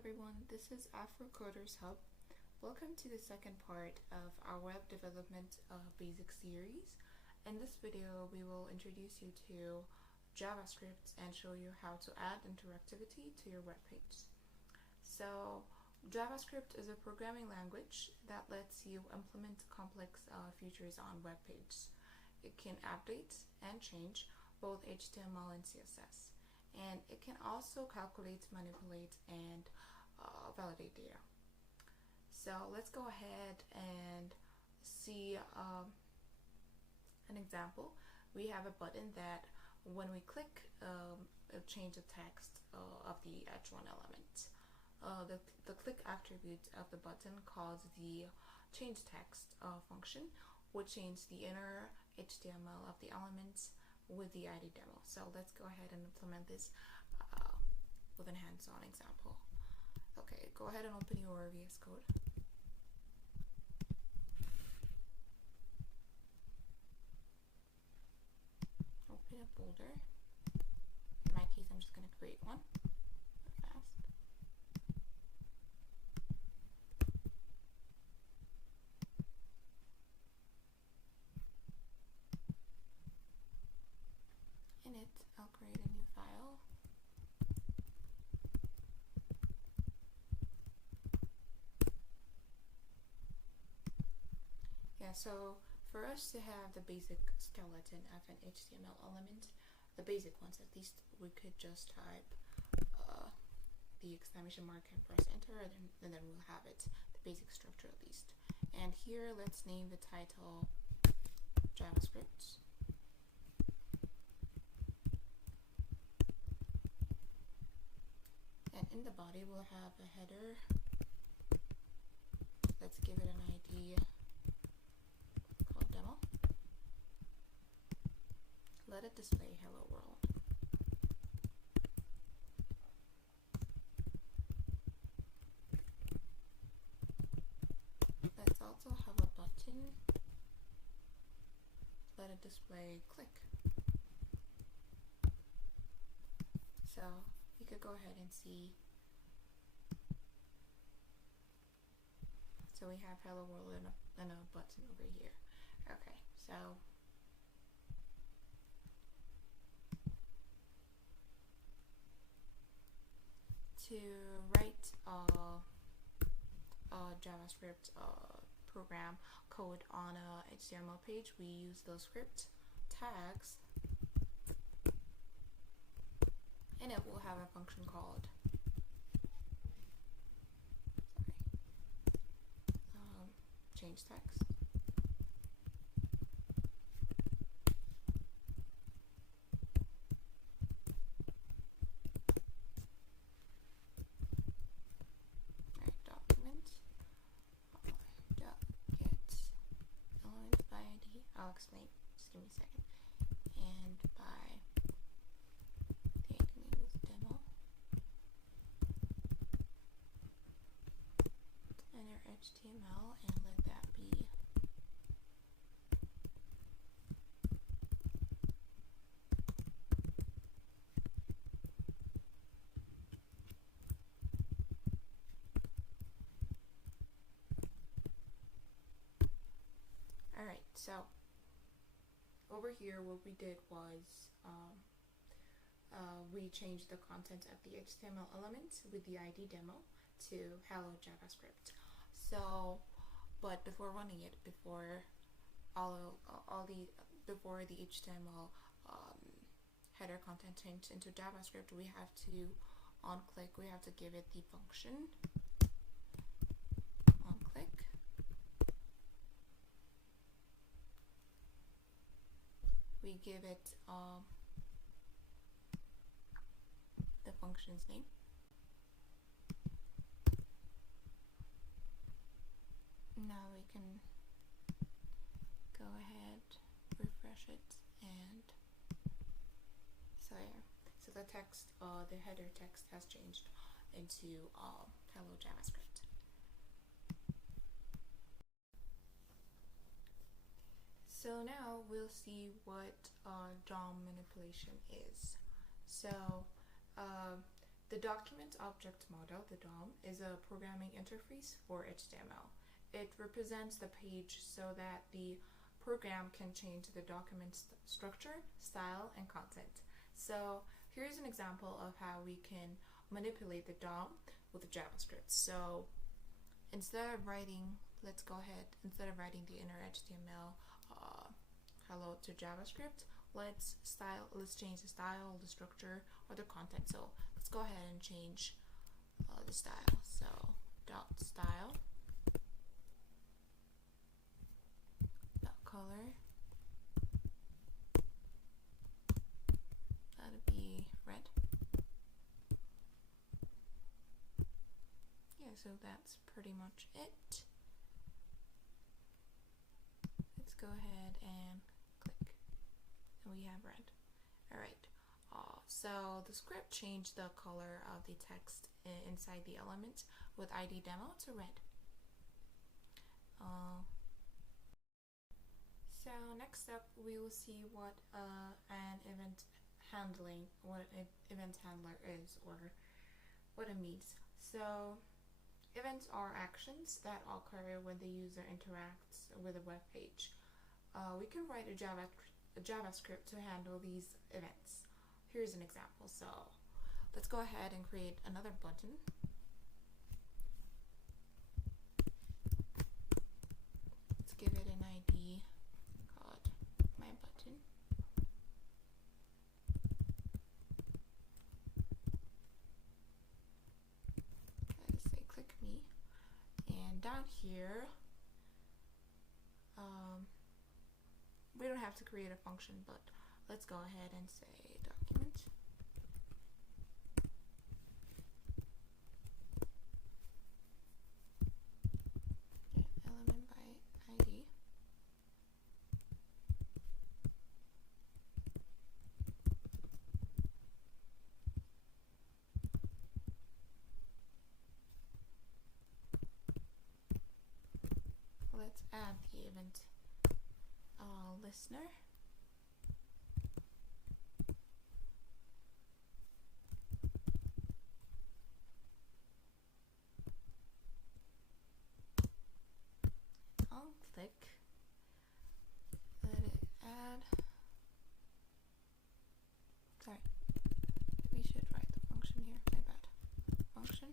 everyone, this is Afro Coders Hub. Welcome to the second part of our web development basic series. In this video, we will introduce you to JavaScript and show you how to add interactivity to your web page. So, JavaScript is a programming language that lets you implement complex features on web pages. It can update and change both HTML and CSS. And it can also calculate, manipulate, and validate data. So let's go ahead and see an example. We have a button that when we click, it'll change the text of the H1 element. The click attribute of the button calls the change text function, which changes the inner HTML of the elements with the ID demo. So let's go ahead and implement this with a hands-on example. Okay, go ahead and open your VS Code. Open a folder. In my case, I'm just going to create one. Fast. In it, I'll create a new file. Yeah, so for us to have the basic skeleton of an HTML element, the basic ones at least, we could just type the exclamation mark and press enter, and then we'll have it, the basic structure at least. And here, let's name the title JavaScript. And in the body, we'll have a header. Let's give it an ID called demo. Let it display hello world. Let's also have a button. Let it display click. So you could go ahead and see. So we have hello world and a button over here. Okay, so to write a JavaScript program code on a HTML page, we use those script tags, and it will have a function called change text. Right, document get element by ID. I'll explain. Just give me a second. And by the ID name is demo. Enter HTML and let that be alright. So over here what we did was we changed the content of the HTML element with the ID demo to hello JavaScript. So, but before running it, before the HTML header content changed into JavaScript, we have to on click. We have to give it the function on click. We give it the function's name. Now we can go ahead, refresh it, and so yeah. So the text, the header text has changed into hello JavaScript. So now we'll see what DOM manipulation is. So The document object model, the DOM, is a programming interface for HTML. It represents the page so that the program can change the document's structure, style, and content. So here's an example of how we can manipulate the DOM with JavaScript. So instead of writing, instead of writing the inner HTML hello to JavaScript, let's change the style, the structure, or the content. So let's go ahead and change the style. So dot style, dot color, that'll be red. Yeah, so that's pretty much it. Let's go ahead and click, and we have red. Alright, so the script changed the color of the text inside the element with ID demo to red. So next up, we will see what an event handler is, or what it means. So events are actions that occur when the user interacts with a web page. We can write a JavaScript to handle these events. Here's an example. So let's go ahead and create another button. Let's give it an ID called my button. Let's say click me. And down here, we don't have to create a function, but let's go ahead and say document. Element by ID. Let's add the event listener. I'll click, let it add, sorry, we should write the function here, my bad, function.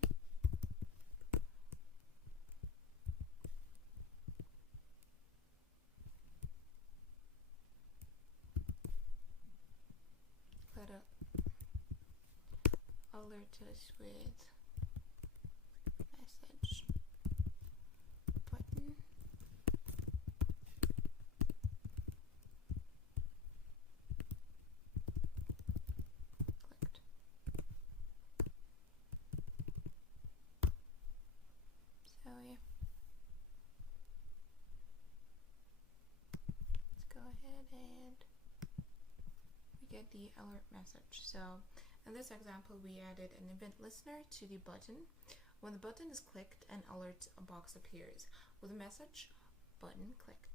Let it alert us with message button. Clicked. So yeah. Let's go ahead and get the alert message. So in this example, we added an event listener to the button. When the button is clicked, an alert box appears with a message button clicked.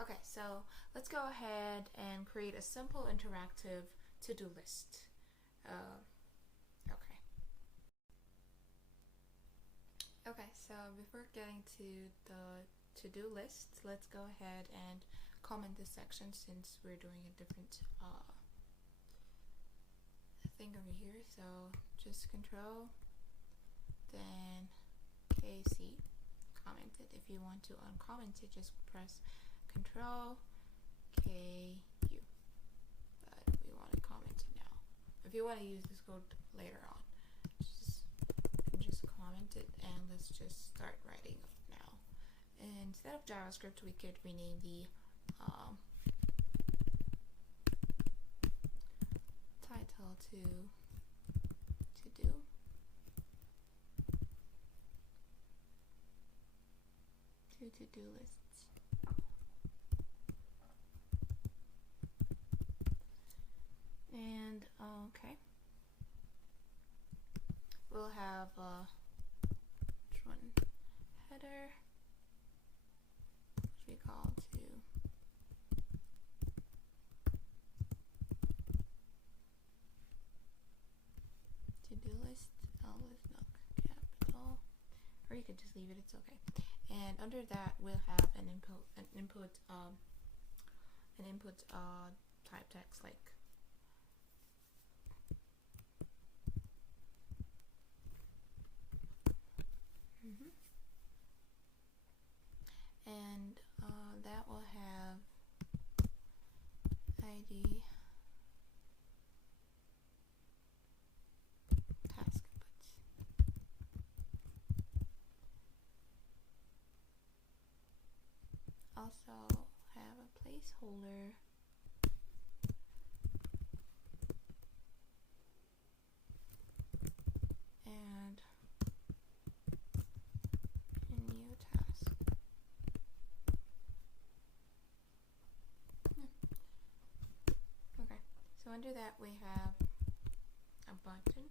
Okay, so let's go ahead and create a simple interactive to-do list. Okay, so before getting to the to-do list, let's go ahead and comment this section since we're doing a different thing over here. So just control, then KC, comment it. If you want to uncomment it, just press control KU. But we want to comment it now. If you want to use this code later on, just comment it, and let's just start writing now. And instead of JavaScript, we could rename the title to do. To-do lists. And okay, we'll have which one, header, which we call to could just leave it, it's okay. And under that we'll have an input type text like and that will have ID task inputs. Also have a placeholder and a new task. Okay, so under that we have a button.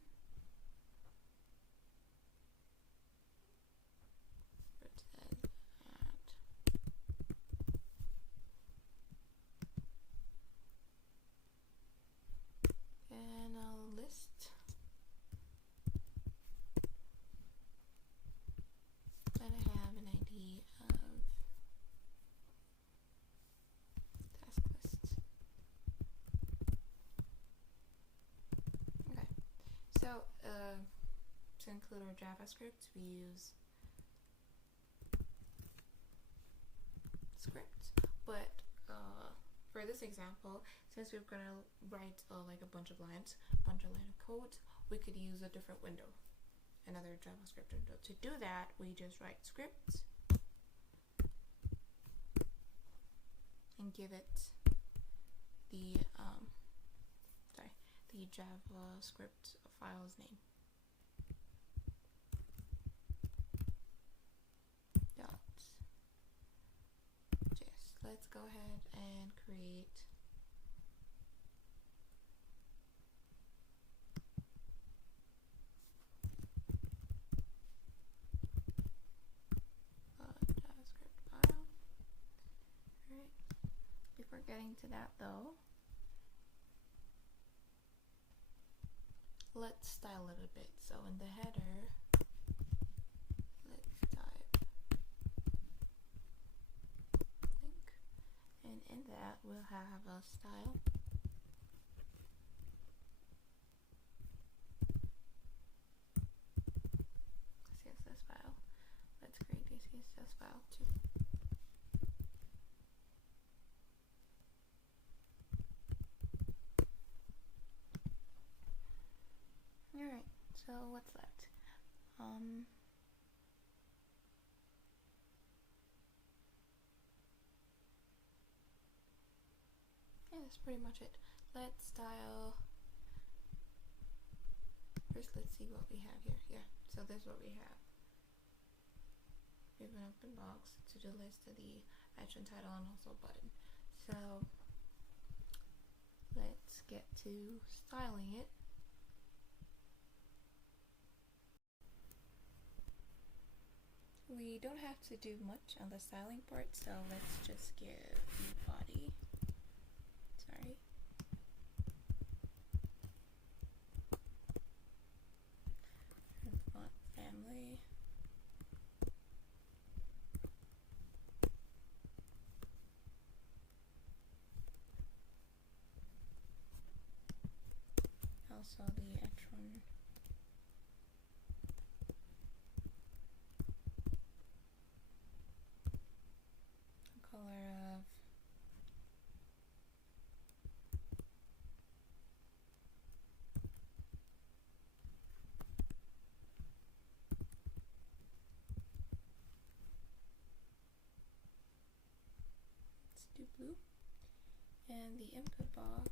It says add. And a list that I have an ID of task lists. Okay, so to include our JavaScript, we use script, but for this example, since we're gonna write like a bunch of line of code, we could use a different window, another JavaScript window. To do that, we just write script and give it the JavaScript file's name. Let's go ahead and create a JavaScript file. Alright. Before getting to that though, let's style it a bit. So in the header, let's type link, and in that we'll have a style. CSS file. Let's create a CSS file too. Alright, so what's left? Yeah, that's pretty much it. Let's style. First, let's see what we have here. Yeah, so this is what we have. We have an open box, to-do list, to the action title, and also a button. So let's get to styling it. We don't have to do much on the styling part, so let's just give the body. Sorry. And font family. Also the H1. Color of let's do blue, and the input box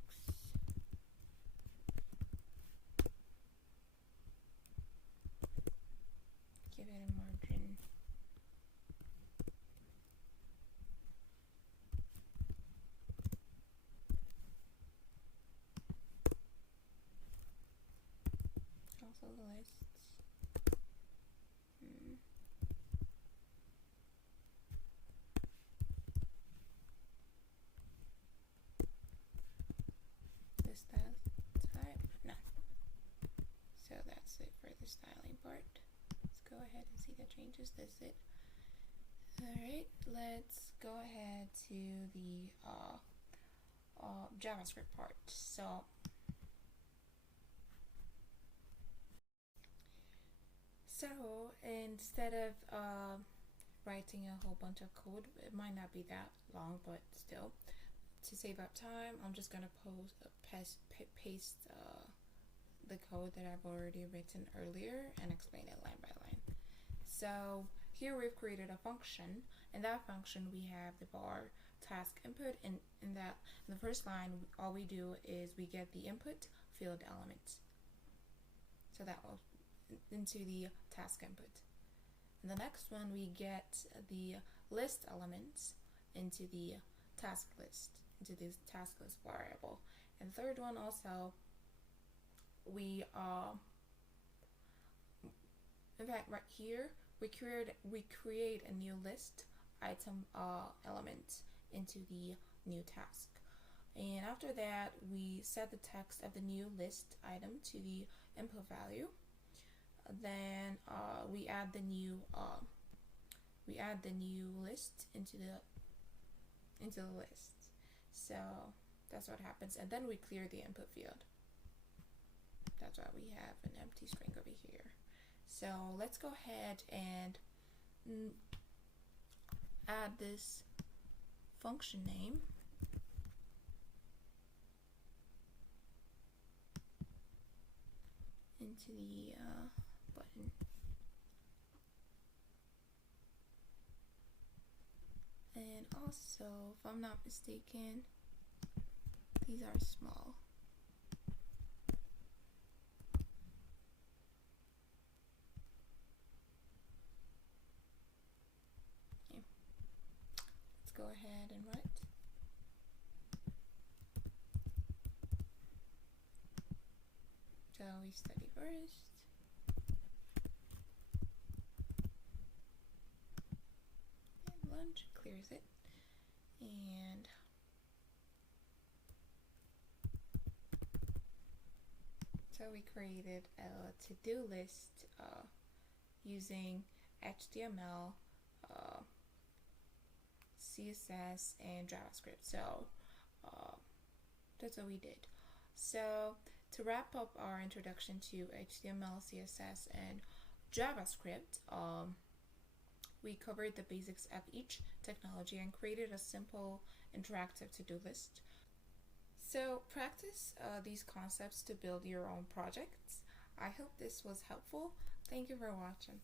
give it a margin. Also the lists. The style type? No. So that's it for the styling part. Let's go go ahead and see the changes. That's it. Alright, let's go ahead to the JavaScript part. So instead of writing a whole bunch of code, it might not be that long, but still, to save up time, I'm just gonna paste the code that I've already written earlier and explain it line by line. So here we've created a function. In that function we have the var task input, and in the first line all we do is we get the input field element, so that will into the task input. In the next one we get the list elements into the task list, into this task list variable. And the third one also, we in fact right here we create a new list item element into the new task. And after that we set the text of the new list item to the input value. Then we add the new list into the list. So that's what happens, and then we clear the input field. That's why we have an empty string over here. So let's go ahead and add this function name into the button. And also, if I'm not mistaken, these are small. Okay. Let's go ahead and write. So we study first. And lunch clears it. And so we created a to-do list using HTML, CSS, and JavaScript. So that's what we did. So to wrap up our introduction to HTML, CSS, and JavaScript, we covered the basics of each technology and created a simple interactive to-do list. So practice these concepts to build your own projects. I hope this was helpful. Thank you for watching.